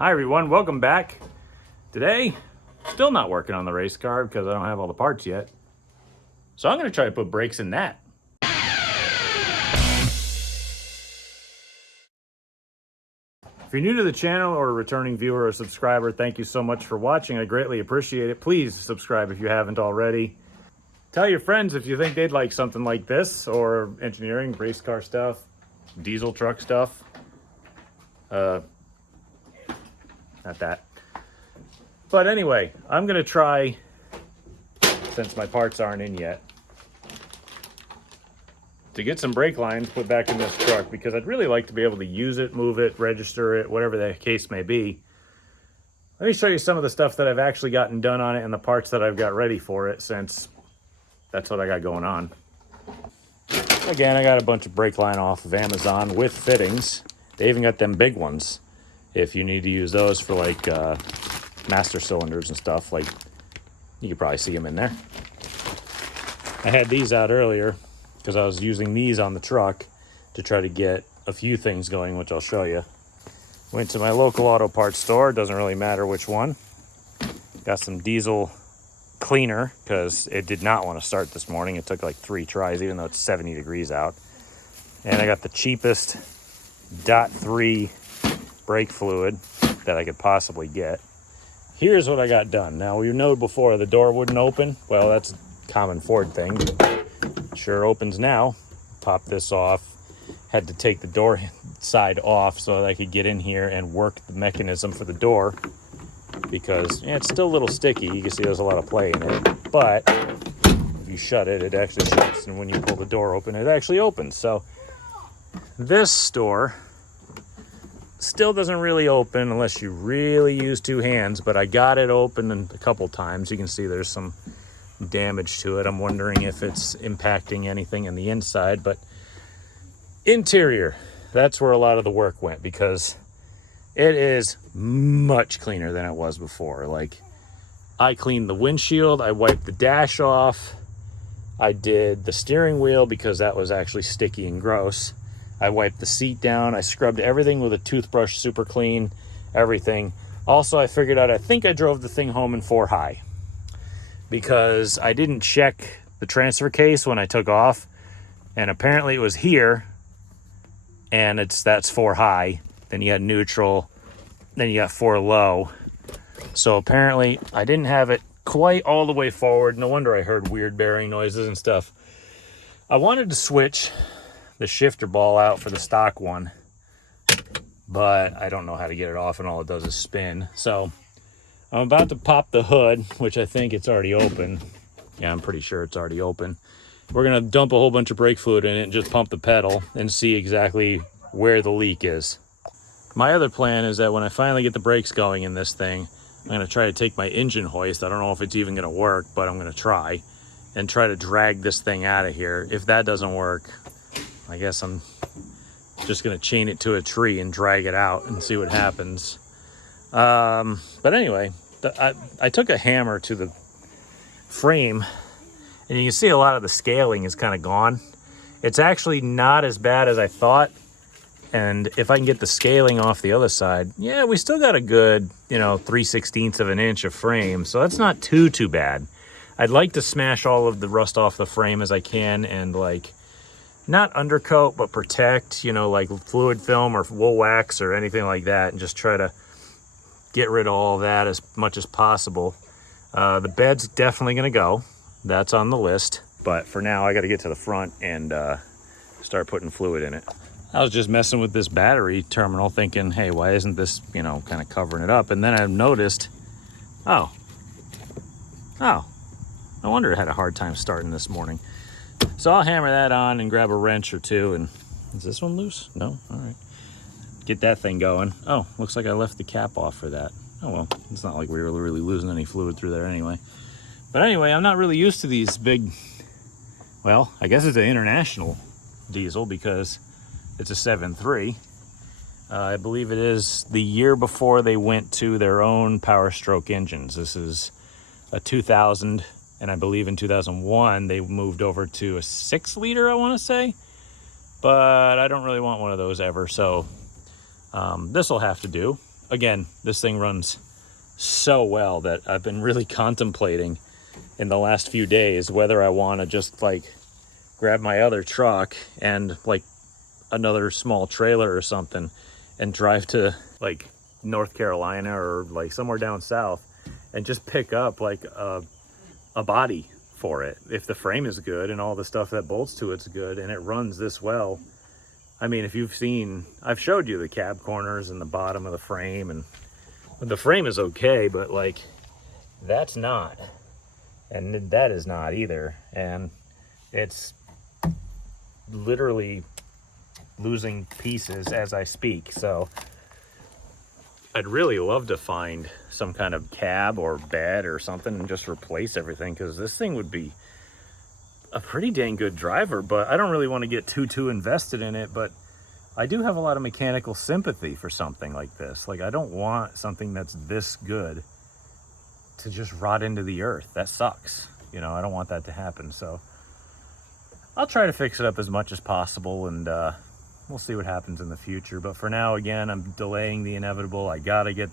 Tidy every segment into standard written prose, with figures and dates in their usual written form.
Hi everyone, welcome back. Today, still not working on the race car because I don't have all the parts yet. So I'm gonna try to put brakes in that. If you're new to the channel or a returning viewer or subscriber, thank you so much for watching. I greatly appreciate it. Please subscribe if you haven't already. Tell your friends if you think they'd like something like this, or engineering, race car stuff, diesel truck stuff. Not that. But anyway, I'm gonna try, since my parts aren't in yet, to get some brake lines put back in this truck, because I'd really like to be able to use it, move it, register it, whatever the case may be. Let me show you some of the stuff that I've actually gotten done on it and the parts that I've got ready for it, since that's what I got going on. Again, I got a bunch of brake line off of Amazon with fittings. They even got them big ones if you need to use those for like master cylinders and stuff. Like, you could probably see them in there. I had these out earlier because I was using these on the truck to try to get a few things going, which I'll show you. Went to my local auto parts store, doesn't really matter which one. Got some diesel cleaner because it did not want to start this morning. It took like 3 tries, even though it's 70 degrees out. And I got the cheapest .3 brake fluid that I could possibly get. Here's what I got done. Now, you know before the door wouldn't open. Well, that's a common Ford thing. Sure opens now. Pop this off. Had to take the door side off so that I could get in here and work the mechanism for the door, because it's still a little sticky. You can see there's a lot of play in it, but if you shut it, it actually shuts, and when you pull the door open, it actually opens. So this store still doesn't really open unless you really use 2 hands, but I got it open a couple times. You can see there's some damage to it. I'm wondering if it's impacting anything in the inside, but interior, that's where a lot of the work went, because it is much cleaner than it was before. Like, I cleaned the windshield, I wiped the dash off, I did the steering wheel because that was actually sticky and gross. I wiped the seat down. I scrubbed everything with a toothbrush, super clean, everything. Also, I figured out, I think I drove the thing home in 4 high, because I didn't check the transfer case when I took off, and apparently it was here, and that's 4 high. Then you got neutral, then you got 4 low. So apparently I didn't have it quite all the way forward. No wonder I heard weird bearing noises and stuff. I wanted to switch the shifter ball out for the stock one, but I don't know how to get it off, and all it does is spin. So I'm about to pop the hood, which I think it's already open. Yeah, I'm pretty sure it's already open. We're gonna dump a whole bunch of brake fluid in it and just pump the pedal and see exactly where the leak is. My other plan is that when I finally get the brakes going in this thing, I'm gonna try to take my engine hoist. I don't know if it's even gonna work, but I'm gonna try and try to drag this thing out of here. If that doesn't work, I guess I'm just gonna chain it to a tree and drag it out and see what happens. But anyway, I took a hammer to the frame, and you can see a lot of the scaling is kind of gone. It's actually not as bad as I thought. And if I can get the scaling off the other side, yeah, we still got a good, 3/16 of an inch of frame. So that's not too bad. I'd like to smash all of the rust off the frame as I can, and like, not undercoat, but protect, like fluid film or wool wax or anything like that, and just try to get rid of all that as much as possible. The bed's definitely gonna go. That's on the list. But for now, I got to get to the front and start putting fluid in it. I was just messing with this battery terminal, thinking, hey, why isn't this, kind of covering it up? And then I noticed, oh, no wonder it had a hard time starting this morning. So I'll hammer that on and grab a wrench or 2. And is this one loose? No? All right. Get that thing going. Oh, looks like I left the cap off for that. Oh, well, it's not like we were really losing any fluid through there anyway. But anyway, I'm not really used to these big, well, I guess it's an international diesel because it's a 7.3. I believe it is the year before they went to their own Powerstroke engines. This is a 2000, and I believe in 2001 they moved over to a 6-liter, I want to say. But I don't really want one of those ever, so this will have to do. again, this thing runs so well that I've been really contemplating in the last few days whether I want to just like grab my other truck and like another small trailer or something and drive to like North Carolina or like somewhere down south and just pick up like a body for it. If the frame is good and all the stuff that bolts to it's good and it runs this well. I mean, if you've seen, I've showed you the cab corners and the bottom of the frame, and the frame is okay, but like that's not, and that is not either. And it's literally losing pieces as I speak. So I'd really love to find some kind of cab or bed or something and just replace everything, because this thing would be a pretty dang good driver. But I don't really want to get too invested in it, but I do have a lot of mechanical sympathy for something like this. Like, I don't want something that's this good to just rot into the earth. That sucks. You know, I don't want that to happen. So I'll try to fix it up as much as possible, and we'll see what happens in the future. But for now, again, I'm delaying the inevitable. I gotta get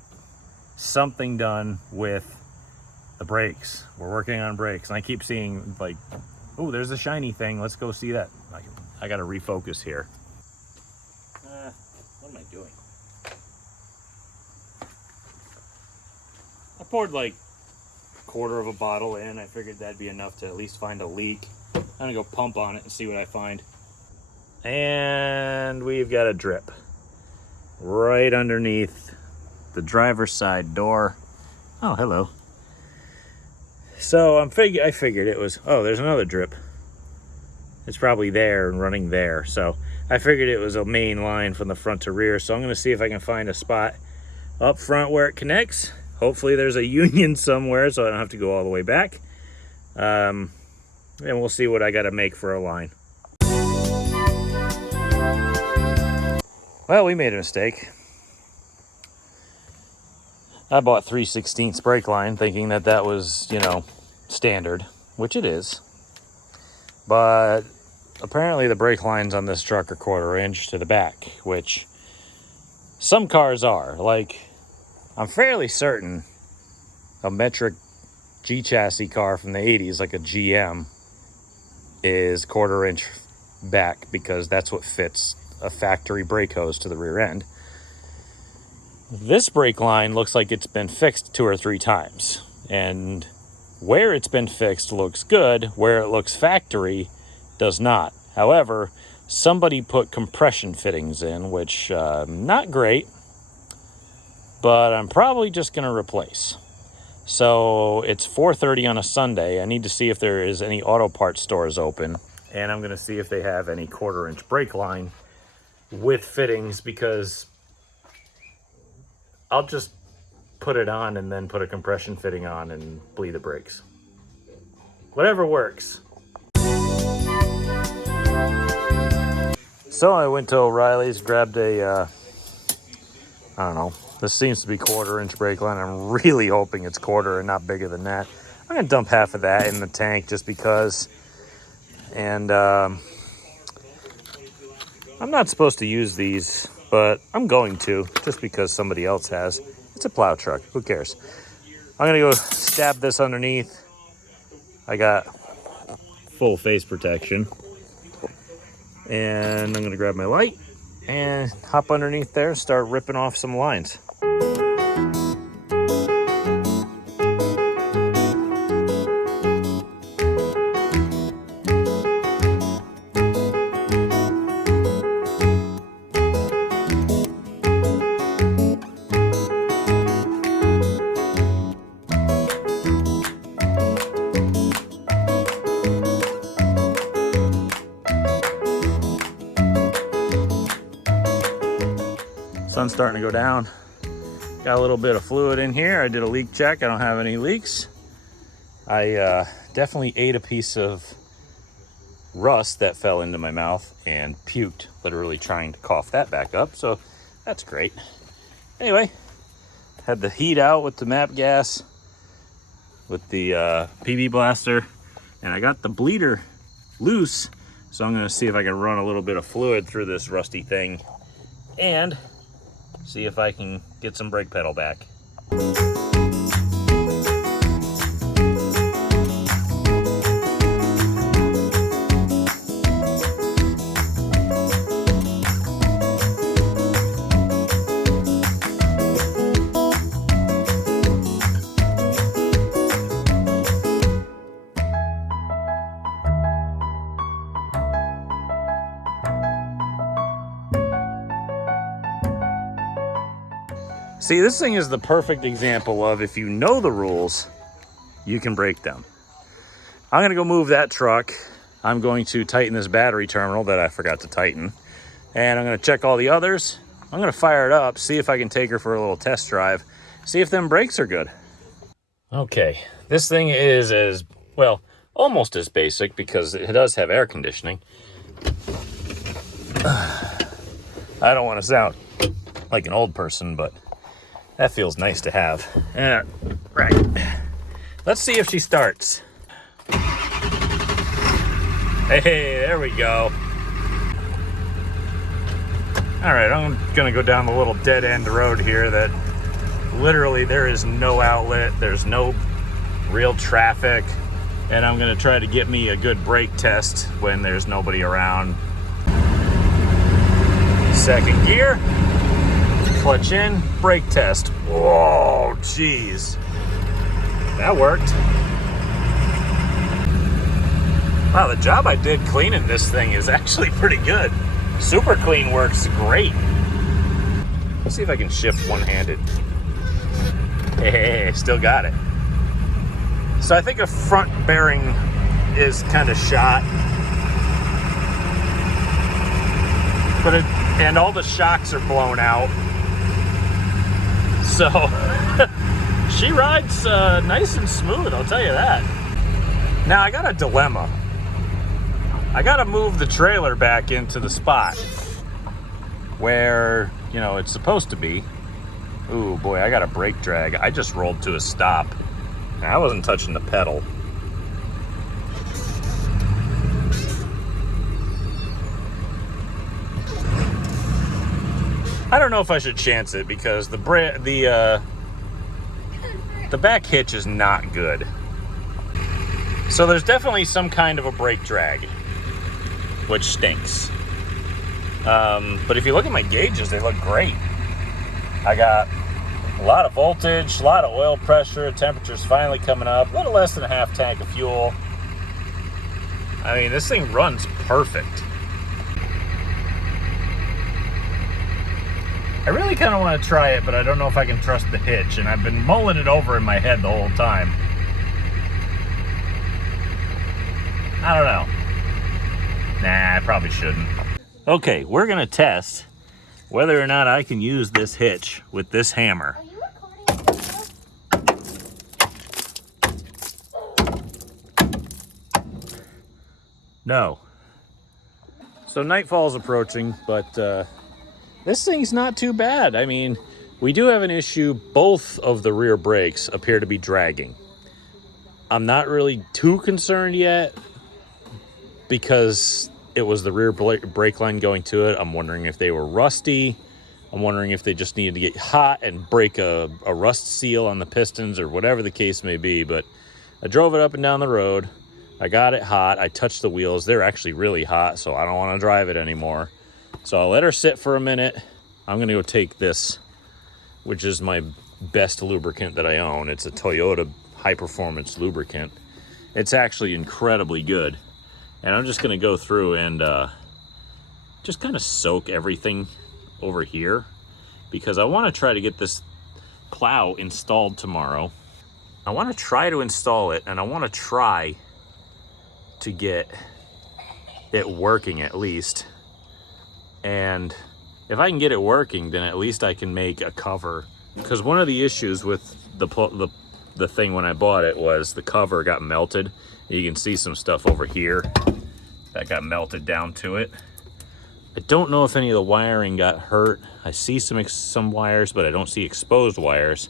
something done with the brakes. We're working on brakes, and I keep seeing like, oh, there's a shiny thing. Let's go see that. I gotta refocus here. What am I doing? I poured like a quarter of a bottle in. I figured that'd be enough to at least find a leak. I'm gonna go pump on it and see what I find. And we've got a drip right underneath the driver's side door. Oh, hello. So I figured it was, oh, there's another drip. It's probably there and running there. So I figured it was a main line from the front to rear. So I'm going to see if I can find a spot up front where it connects. Hopefully there's a union somewhere so I don't have to go all the way back. And we'll see what I got to make for a line. Well, we made a mistake. I bought 3/16 brake line thinking that that was, you know, standard, which it is. But apparently the brake lines on this truck are 1/4 inch to the back, which some cars are. Like, I'm fairly certain a metric G chassis car from the 80s, like a GM, is 1/4 inch back because that's what fits a factory brake hose to the rear end. This brake line looks like it's been fixed 2 or 3 times, and where it's been fixed looks good, where it looks factory does not. However, somebody put compression fittings in, which not great, but I'm probably just going to replace. So it's 4:30 on a Sunday. I need to see if there is any auto parts stores open, and I'm going to see if they have any 1/4 inch brake line with fittings, because I'll just put it on and then put a compression fitting on and bleed the brakes. Whatever works. So I went to O'Reilly's, grabbed a, I don't know, this seems to be 1/4 inch brake line. I'm really hoping it's 1/4 and not bigger than that. I'm gonna dump half of that in the tank just because. And I'm not supposed to use these, but I'm going to, just because somebody else has. It's a plow truck, who cares? I'm gonna go stab this underneath. I got full face protection. And I'm gonna grab my light and hop underneath there and start ripping off some lines. Sun's starting to go down. Got a little bit of fluid in here. I did a leak check. I don't have any leaks. I definitely ate a piece of rust that fell into my mouth and puked, literally trying to cough that back up. So that's great. Anyway, had the heat out with the MAP gas, with the PB blaster, and I got the bleeder loose. So I'm gonna see if I can run a little bit of fluid through this rusty thing and see if I can get some brake pedal back. See, this thing is the perfect example of if you know the rules, you can break them. I'm gonna go move that truck. I'm going to tighten this battery terminal that I forgot to tighten. And I'm gonna check all the others. I'm gonna fire it up, see if I can take her for a little test drive, see if them brakes are good. Okay, this thing is as, well, almost as basic because it does have air conditioning. I don't wanna sound like an old person, but that feels nice to have. Yeah, right. Let's see if she starts. Hey, there we go. All right, I'm gonna go down the little dead end road here that literally there is no outlet, there's no real traffic, and I'm gonna try to get me a good brake test when there's nobody around. Second gear. Clutch in, brake test. Whoa, geez. That worked. Wow, the job I did cleaning this thing is actually pretty good. Super clean works great. Let's see if I can shift one-handed. Hey, still got it. So I think a front bearing is kind of shot. But and all the shocks are blown out. So, she rides nice and smooth, I'll tell you that. Now, I got a dilemma. I got to move the trailer back into the spot where, you know, it's supposed to be. Ooh, boy, I got a brake drag. I just rolled to a stop. I wasn't touching the pedal. I don't know if I should chance it because the back hitch is not good. So there's definitely some kind of a brake drag, which stinks. But if you look at my gauges, they look great. I got a lot of voltage, a lot of oil pressure, temperature's finally coming up, a little less than a half tank of fuel. I mean, this thing runs perfect. I really kind of want to try it, but I don't know if I can trust the hitch, and I've been mulling it over in my head the whole time. I don't know. Nah, I probably shouldn't. Okay, we're gonna test whether or not I can use this hitch with this hammer. Are you recording? No. So nightfall's approaching, but this thing's not too bad. I mean, we do have an issue. Both of the rear brakes appear to be dragging. I'm not really too concerned yet because it was the rear brake line going to it. I'm wondering if they were rusty. I'm wondering if they just needed to get hot and break a rust seal on the pistons or whatever the case may be. But I drove it up and down the road. I got it hot. I touched the wheels. They're actually really hot, so I don't want to drive it anymore. So I'll let her sit for a minute. I'm going to go take this, which is my best lubricant that I own. It's a Toyota high-performance lubricant. It's actually incredibly good. And I'm just going to go through and just kind of soak everything over here because I want to try to get this plow installed tomorrow. I want to try to install it, and I want to try to get it working at least. And if I can get it working, then at least I can make a cover. Because one of the issues with the thing when I bought it was the cover got melted. You can see some stuff over here that got melted down to it. I don't know if any of the wiring got hurt. I see some wires, but I don't see exposed wires.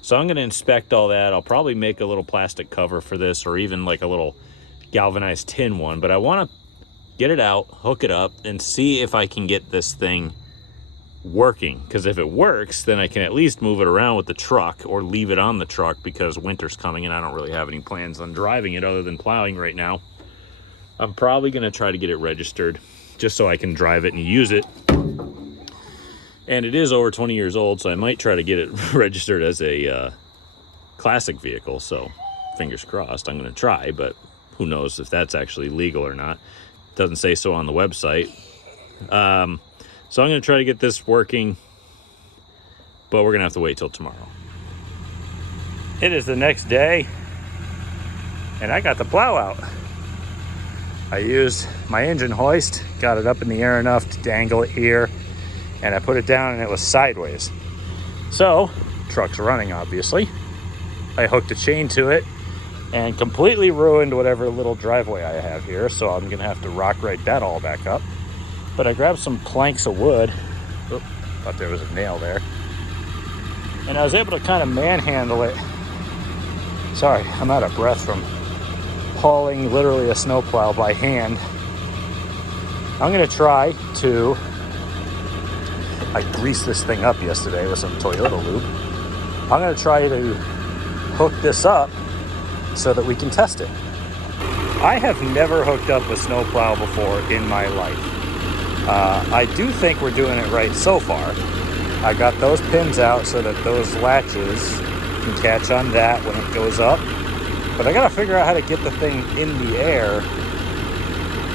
So I'm going to inspect all that. I'll probably make a little plastic cover for this, or even like a little galvanized tin one. But I want to get it out, hook it up, and see if I can get this thing working, because if it works, then I can at least move it around with the truck or leave it on the truck, because winter's coming and I don't really have any plans on driving it other than plowing right now. I'm probably going to try to get it registered just so I can drive it and use it. And it is over 20 years old, so I might try to get it registered as a classic vehicle. So fingers crossed, I'm going to try, but who knows if that's actually legal or not. It doesn't say so on the website. So I'm going to try to get this working, but we're going to have to wait till tomorrow. It is the next day, and I got the plow out. I used my engine hoist, got it up in the air enough to dangle it here, and I put it down and it was sideways. So, truck's running, obviously. I hooked a chain to it and completely ruined whatever little driveway I have here, so I'm going to have to rock right that all back up. But I grabbed some planks of wood. Oop, thought there was a nail there. And I was able to kind of manhandle it. Sorry, I'm out of breath from hauling literally a snowplow by hand. I'm gonna try to, I greased this thing up yesterday with some Toyota lube. I'm gonna try to hook this up so that we can test it. I have never hooked up a snowplow before in my life. I do think we're doing it right so far. I got those pins out so that those latches can catch on that when it goes up. But I gotta figure out how to get the thing in the air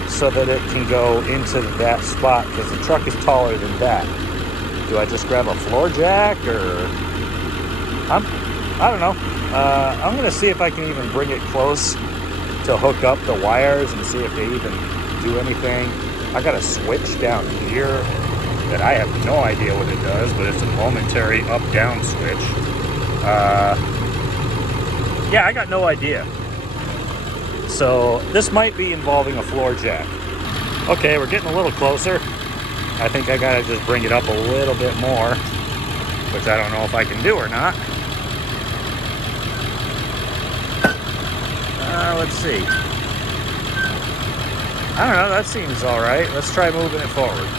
so that it can go into that spot, because the truck is taller than that. Do I just grab a floor jack, or I don't know. I'm gonna see if I can even bring it close to hook up the wires and see if they even do anything. I got a switch down here that I have no idea what it does, but it's a momentary up-down switch. Yeah, I got no idea. So this might be involving a floor jack. Okay, we're getting a little closer. I think I gotta just bring it up a little bit more, which I don't know if I can do or not. Let's see. I don't know, that seems all right. Let's try moving it forward.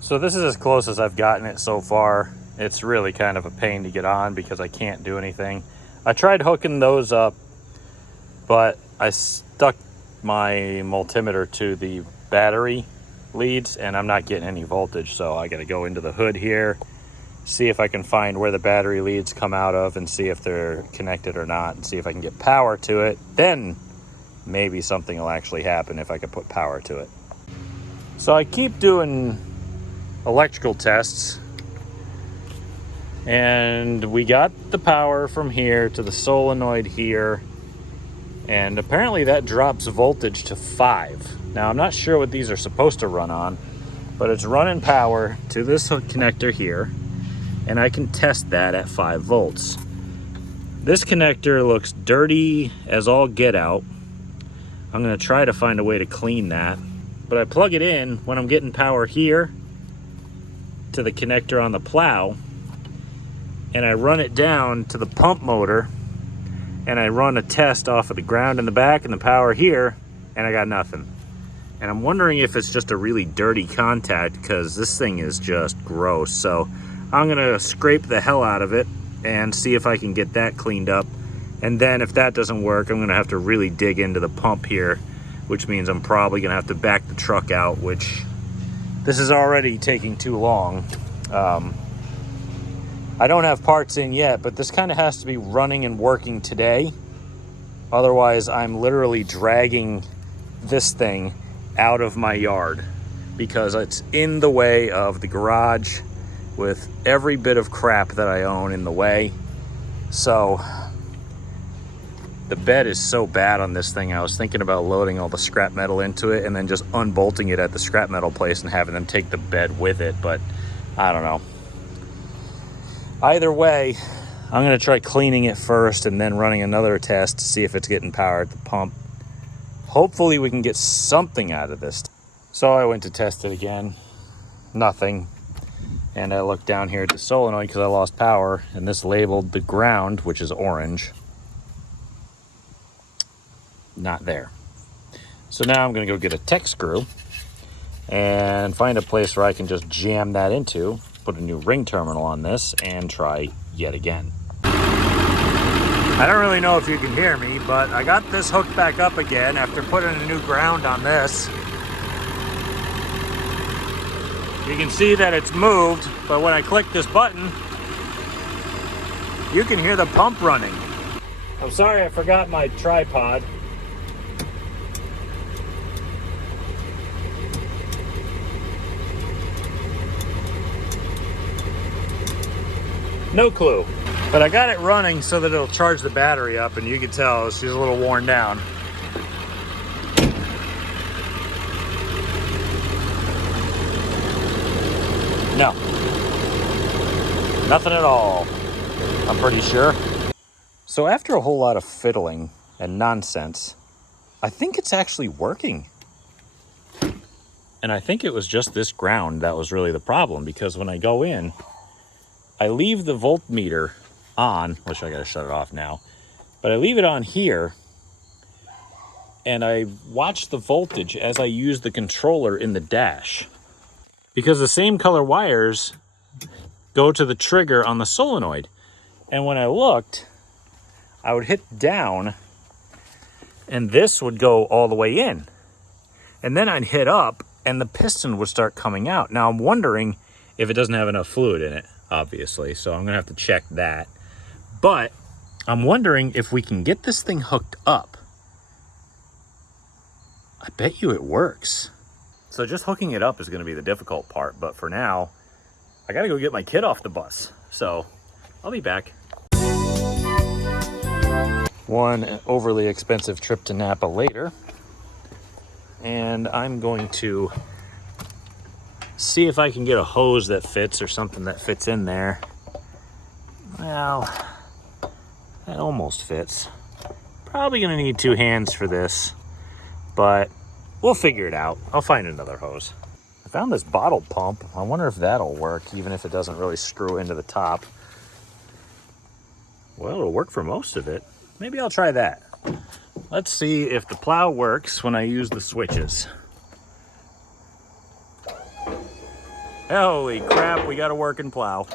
So this is as close as I've gotten it so far. It's really kind of a pain to get on because I can't do anything. I tried hooking those up, but I stuck my multimeter to the battery leads and I'm not getting any voltage. So I got to go into the hood here, see if I can find where the battery leads come out of and see if they're connected or not, and see if I can get power to it. Then maybe something will actually happen if I can put power to it. So I keep doing electrical tests, and we got the power from here to the solenoid here, and apparently that drops voltage to 5. Now I'm not sure what these are supposed to run on, but it's running power to this hook connector here, and I can test that at 5 volts. This connector looks dirty as all get out. I'm going to try to find a way to clean that, but I plug it in when I'm getting power here to the connector on the plow, and I run it down to the pump motor, and I run a test off of the ground in the back and the power here, and I got nothing. And I'm wondering if it's just a really dirty contact, because this thing is just gross. So I'm gonna scrape the hell out of it and see if I can get that cleaned up. And then if that doesn't work, I'm gonna have to really dig into the pump here, which means I'm probably gonna have to back the truck out, which this is already taking too long. I don't have parts in yet, but this kind of has to be running and working today. Otherwise, I'm literally dragging this thing out of my yard because it's in the way of the garage with every bit of crap that I own in the way. So the bed is so bad on this thing. I was thinking about loading all the scrap metal into it and then just unbolting it at the scrap metal place and having them take the bed with it, but I don't know. Either way, I'm gonna try cleaning it first and then running another test to see if it's getting power at the pump. Hopefully we can get something out of this. So I went to test it again, nothing. And I looked down here at the solenoid because I lost power, and this labeled the ground, which is orange. Not there. So now I'm gonna go get a tech screw and find a place where I can just jam that into put a new ring terminal on this and try yet again. I don't really know if you can hear me, but I got this hooked back up again after putting a new ground on this. You can see that it's moved, but when I click this button, you can hear the pump running. I'm sorry I forgot my tripod. No clue. But I got it running so that it'll charge the battery up, and you can tell she's a little worn down. No. Nothing at all, I'm pretty sure. So after a whole lot of fiddling and nonsense, I think it's actually working. And I think it was just this ground that was really the problem, because when I go in, I leave the voltmeter on, which I gotta shut it off now, but I leave it on here, and I watch the voltage as I use the controller in the dash, because the same color wires go to the trigger on the solenoid. And when I looked, I would hit down and this would go all the way in, and then I'd hit up and the piston would start coming out. Now I'm wondering if it doesn't have enough fluid in it, obviously, so I'm gonna have to check that. But I'm wondering if we can get this thing hooked up. I bet you it works. So just hooking it up is gonna be the difficult part, but for now, I gotta go get my kid off the bus. So I'll be back. One overly expensive trip to Napa later, and I'm going to see if I can get a hose that fits or something that fits in there. Well, that almost fits. Probably gonna need two hands for this, but we'll figure it out. I'll find another hose. I found this bottle pump. I wonder if that'll work, even if it doesn't really screw into the top. Well, it'll work for most of it. Maybe I'll try that. Let's see if the plow works when I use the switches. Holy crap, we got a working plow.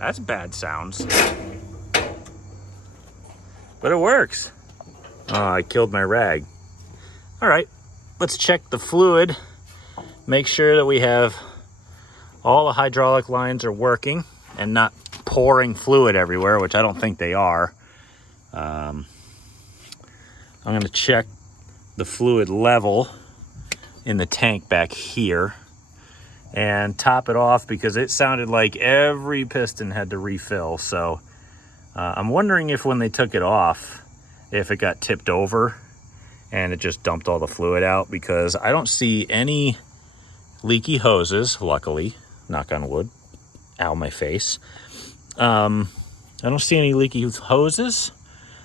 That's bad sounds. But it works. Oh, I killed my rag. All right, let's check the fluid. Make sure that we have all the hydraulic lines are working and not pouring fluid everywhere, which I don't think they are. I'm gonna check the fluid level in the tank back here and top it off, because it sounded like every piston had to refill. So I'm wondering if when they took it off, if it got tipped over and it just dumped all the fluid out, because I don't see any leaky hoses, luckily, knock on wood, ow my face. I don't see any leaky hoses.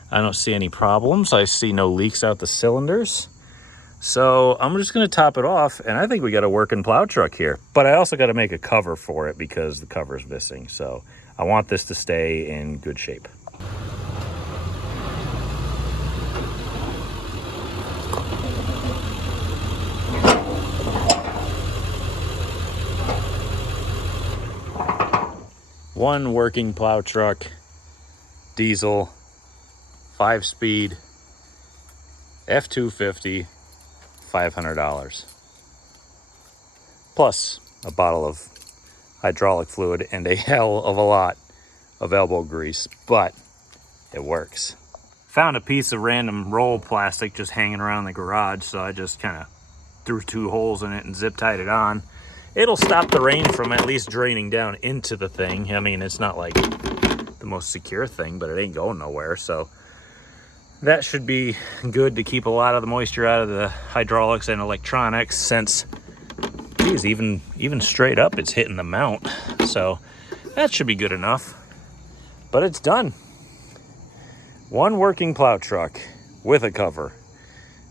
I don't see any problems. I see no leaks out the cylinders. So I'm just gonna top it off, and I think we got a working plow truck here. But I also gotta make a cover for it because the cover's missing. So I want this to stay in good shape. One working plow truck, diesel, 5-speed, F250, $500. Plus a bottle of hydraulic fluid and a hell of a lot of elbow grease, but it works. Found a piece of random roll plastic just hanging around the garage, so I just kind of threw 2 holes in it and zip tied it on. It'll stop the rain from at least draining down into the thing. I mean, it's not like the most secure thing, but it ain't going nowhere. So that should be good to keep a lot of the moisture out of the hydraulics and electronics, since, geez, even straight up, it's hitting the mount. So that should be good enough. But it's done. One working plow truck with a cover,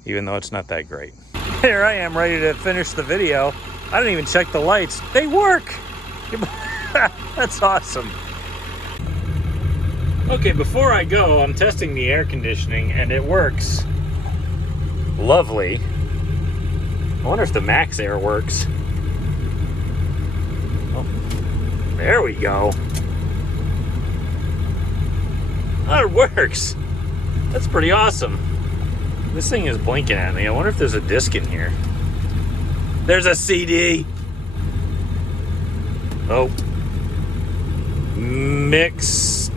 even though it's not that great. Here I am ready to finish the video. I didn't even check the lights. They work. That's awesome. Okay, before I go, I'm testing the air conditioning and it works lovely. I wonder if the max air works. Oh, there we go. Oh, it works. That's pretty awesome. This thing is blinking at me. I wonder if there's a disc in here. There's a CD. Oh. Mixed.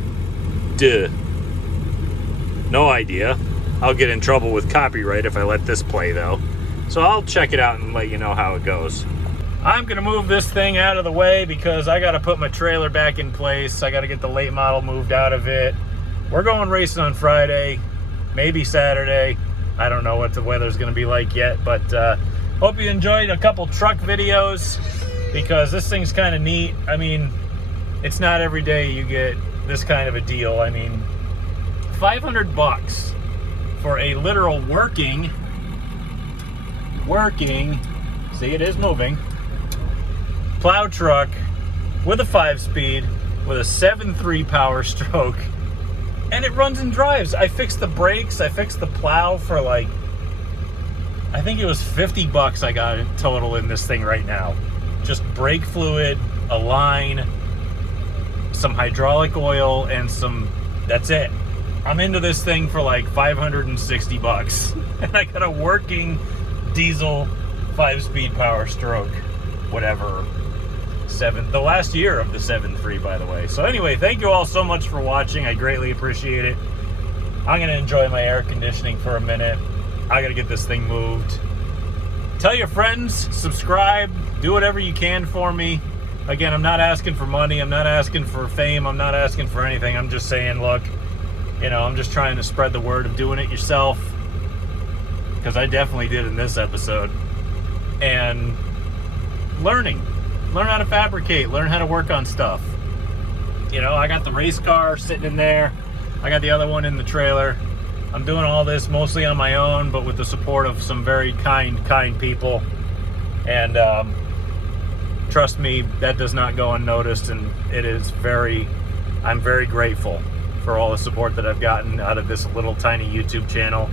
No idea. I'll get in trouble with copyright if I let this play though. So I'll check it out and let you know how it goes. I'm gonna move this thing out of the way because I gotta put my trailer back in place. I gotta get the late model moved out of it. We're going racing on Friday, maybe Saturday. I don't know what the weather's gonna be like yet, but hope you enjoyed a couple truck videos because this thing's kind of neat. I mean, it's not every day you get this kind of a deal. I mean, $500 for a literal working, see, it is moving, plow truck with a 5-speed with a 7.3 Powerstroke, and it runs and drives. I fixed the brakes, I fixed the plow for like, I think it was $50 I got in total in this thing right now. Just brake fluid, a line, some hydraulic oil, and some, that's it. I'm into this thing for like $560. And I got a working diesel 5-speed Powerstroke, whatever, the last year of the 7.3, by the way. So anyway, thank you all so much for watching. I greatly appreciate it. I'm gonna enjoy my air conditioning for a minute. I gotta get this thing moved. Tell your friends, subscribe, do whatever you can for me. Again, I'm not asking for money, I'm not asking for fame, I'm not asking for anything. I'm just saying, look, you know, I'm just trying to spread the word of doing it yourself, because I definitely did in this episode. And learn how to fabricate, learn how to work on stuff. You know, I got the race car sitting in there, I got the other one in the trailer. I'm doing all this mostly on my own, but with the support of some very kind people. And trust me, that does not go unnoticed, and it is I'm very grateful for all the support that I've gotten out of this little tiny YouTube channel.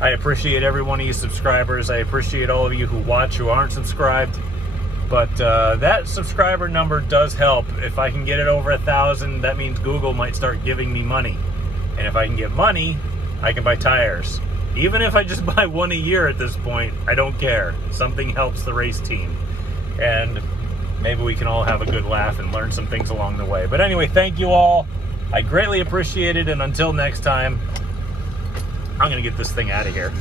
I appreciate every one of you subscribers. I appreciate all of you who watch who aren't subscribed. But that subscriber number does help. If I can get it over 1,000, that means Google might start giving me money. And if I can get money, I can buy tires. Even if I just buy one a year at this point, I don't care. Something helps the race team. And maybe we can all have a good laugh and learn some things along the way. But anyway, thank you all. I greatly appreciate it. And until next time, I'm going to get this thing out of here.